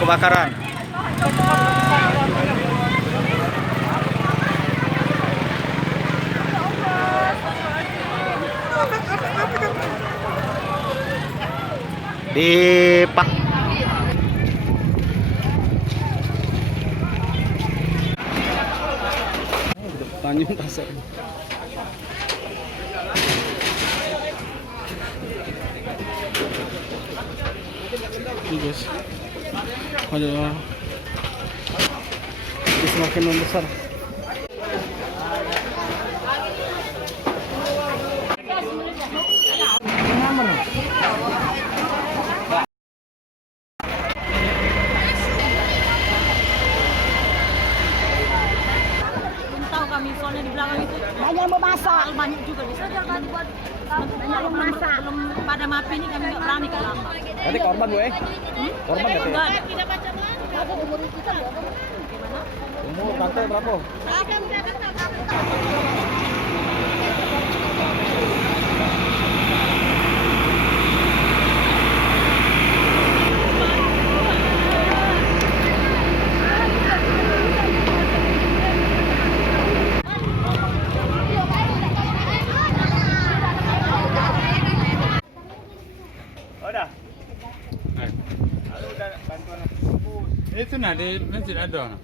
kebakaran. Di Pak Tanjung Pasir. Ini guys, ada semakin membesar. Kami soalnya di belakang itu banyak yang mau masak. banyak juga bisa jangan buat banyak yang masak belum pada mapi ini kami nggak berani ke lama. Tadi korban gue, korban nggak tuh? Enggak. Umur tante berapa? Udah. Udah bantuan. Itu nah di masjid ada.